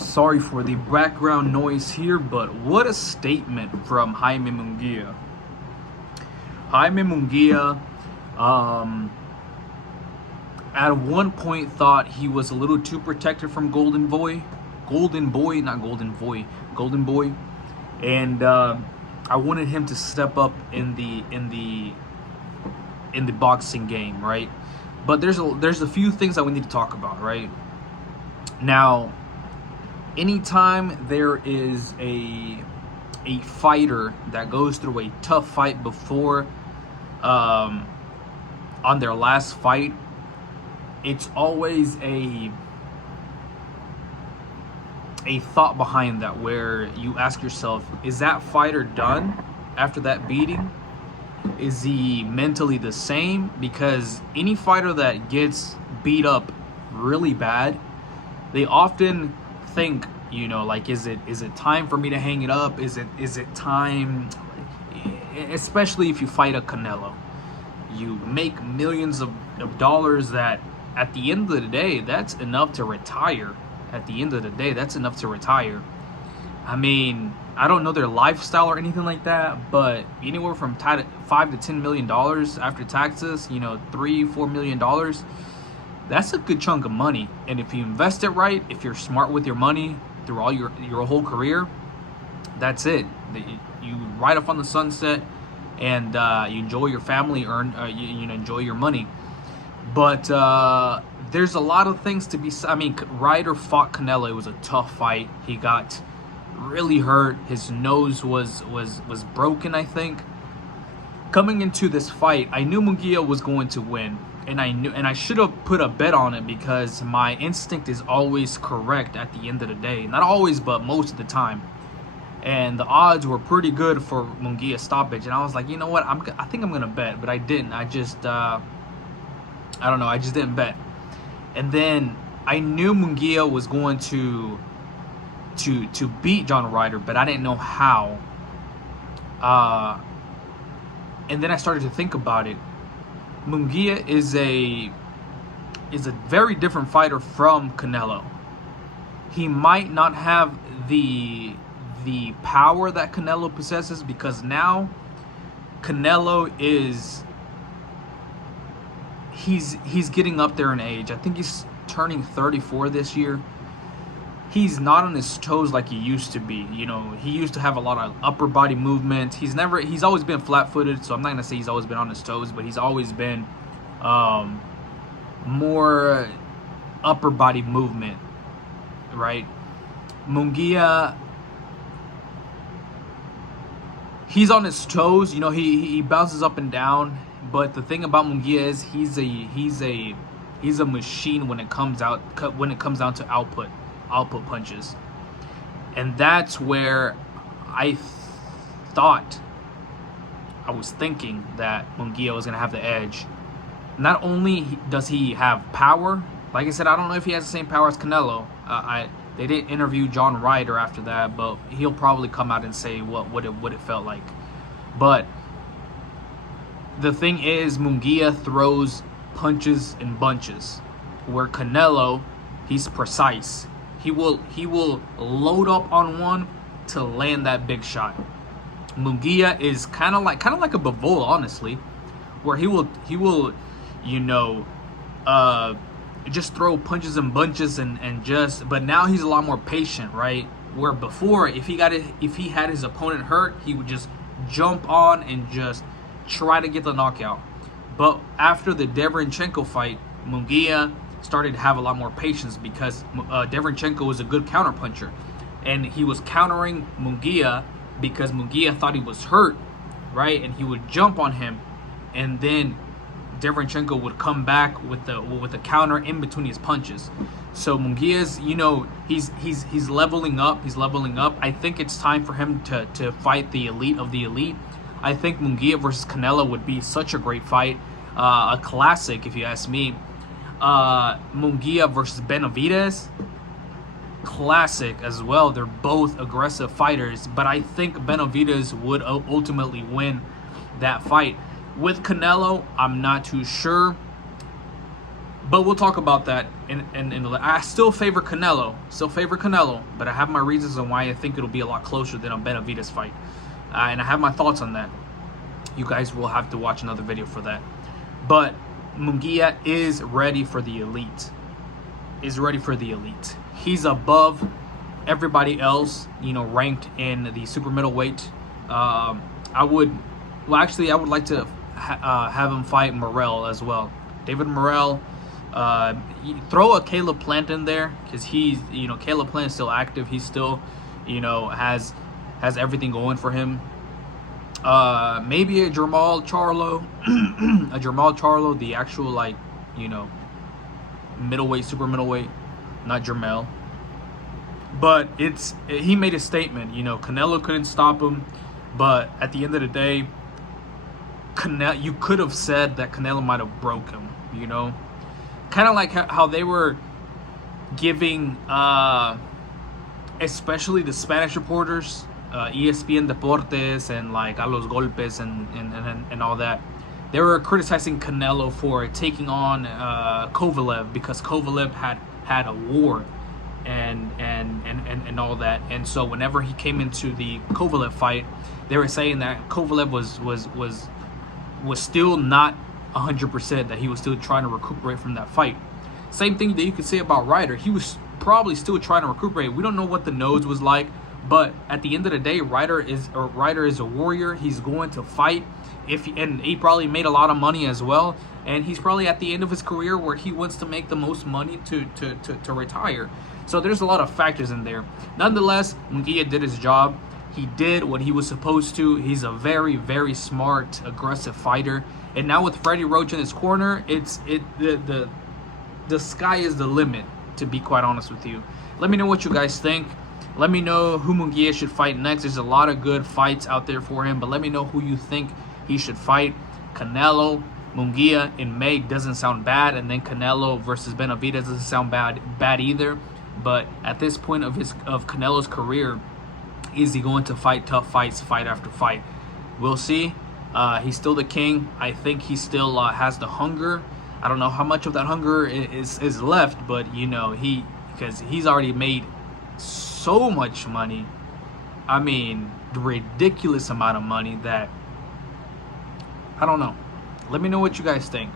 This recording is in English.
Sorry for the background noise here, but what a statement from Jaime Munguia. Jaime Munguia, at one point thought he was a little too protected from Golden Boy, and I wanted him to step up in the boxing game, right? But there's a few things that we need to talk about, right? Now, anytime there is a fighter that goes through a tough fight before on their last fight, it's always a thought behind that where you ask yourself, is that fighter done after that beating? Is he mentally the same? Because any fighter that gets beat up really bad, they often think, you know, like, is it time for me to hang it up? Is it time? Especially if you fight a Canelo, you make millions of dollars that at the end of the day, that's enough to retire. At the end of the day, that's enough to retire. I mean, I don't know their lifestyle or anything like that, but anywhere from $5 to $10 million after taxes, you know, $3-4 million, that's a good chunk of money. And if you invest it right, if you're smart with your money through all your whole career, that's it. You ride off on the sunset, and you enjoy your family, you enjoy your money. But there's a lot of things to be. I mean, Ryder fought Canelo. It was a tough fight. He got really hurt. His nose was broken, I think. Coming into this fight, I knew Munguia was going to win, and I should have put a bet on it because my instinct is always correct at the end of the day. Not always, but most of the time. And the odds were pretty good for Munguia's stoppage, and I was like, you know what? I think I'm gonna bet, but I didn't. I just I don't know. I just didn't bet. And then I knew Munguia was going to beat John Ryder, but I didn't know how. And then I started to think about it. Munguia is a very different fighter from Canelo. He might not have the power that Canelo possesses, because now Canelo is he's getting up there in age. I think he's turning 34 this year. He's not on his toes like he used to be. You know, he used to have a lot of upper body movement. He's always been flat-footed, so I'm not gonna say he's always been on his toes, but he's always been more upper body movement, right? Munguia, he's on his toes. You know, he bounces up and down. But the thing about Munguia is he's a machine when it comes down to output punches, and that's where I was thinking that Munguia was gonna have the edge. Not only does he have power, like I said, I don't know if he has the same power as Canelo. They didn't interview John Ryder after that, but he'll probably come out and say what it felt like. But the thing is, Munguia throws punches in bunches, where Canelo, he's precise. He will load up on one to land that big shot. Munguia is kind of like a Bivol, honestly, where he will you know, just throw punches and bunches and just. But now he's a lot more patient, right? Where before, if he had his opponent hurt, he would just jump on and just try to get the knockout. But after the Derevyanchenko fight, Munguia started to have a lot more patience, because Derevyanchenko was a good counterpuncher, and he was countering Munguia because Munguia thought he was hurt, right? And he would jump on him, and then Derevyanchenko would come back with the counter in between his punches. So Munguia's, you know, he's leveling up. He's leveling up. I think it's time for him to fight the elite of the elite. I think Munguia versus Canelo would be such a great fight, a classic if you ask me. Munguia versus Benavidez, classic as well. They're both aggressive fighters, but I think Benavidez would ultimately win that fight. With Canelo, I'm not too sure, But we'll talk about that. I still favor Canelo, but I have my reasons on why I think it'll be a lot closer than a Benavidez fight, and I have my thoughts on that. You guys will have to watch another video for that. But Munguia is ready for the elite. He's above everybody else, ranked in the super middleweight. I would like to have him fight Morrell as well. David Morrell. Throw a Caleb Plant in there, because he's, Caleb Plant is still active. He's still, has everything going for him. Maybe a Jermall Charlo, the actual, middleweight, super middleweight, not Jermell. But he made a statement. Canelo couldn't stop him, but at the end of the day, you could have said that Canelo might have broke him. Kind of like how they were giving, especially the Spanish reporters, ESPN Deportes and like A Los Golpes and all that. They were criticizing Canelo for taking on Kovalev, because Kovalev had a war and all that. And so whenever he came into the Kovalev fight, they were saying that Kovalev was still not 100%, that he was still trying to recuperate from that fight. Same thing that you could say about Ryder. He was probably still trying to recuperate. We don't know what the nose was like, but at the end of the day, Ryder is a warrior. He's going to fight, and he probably made a lot of money as well. And he's probably at the end of his career where he wants to make the most money to retire. So there's a lot of factors in there. Nonetheless, Munguia did his job. He did what he was supposed to. He's a very, very smart, aggressive fighter. And now with Freddie Roach in his corner, the sky is the limit, to be quite honest with you. Let me know what you guys think. Let me know who Munguia should fight next. There's a lot of good fights out there for him, but let me know who you think he should fight. Canelo, Munguia in May doesn't sound bad, and then Canelo versus Benavidez doesn't sound bad either. But at this point of Canelo's career, is he going to fight tough fights, fight after fight? We'll see. He's still the king. I think he still has the hunger. I don't know how much of that hunger is left, but because he's already made so much money. I mean, ridiculous amount of money that I don't know. Let me know what you guys think.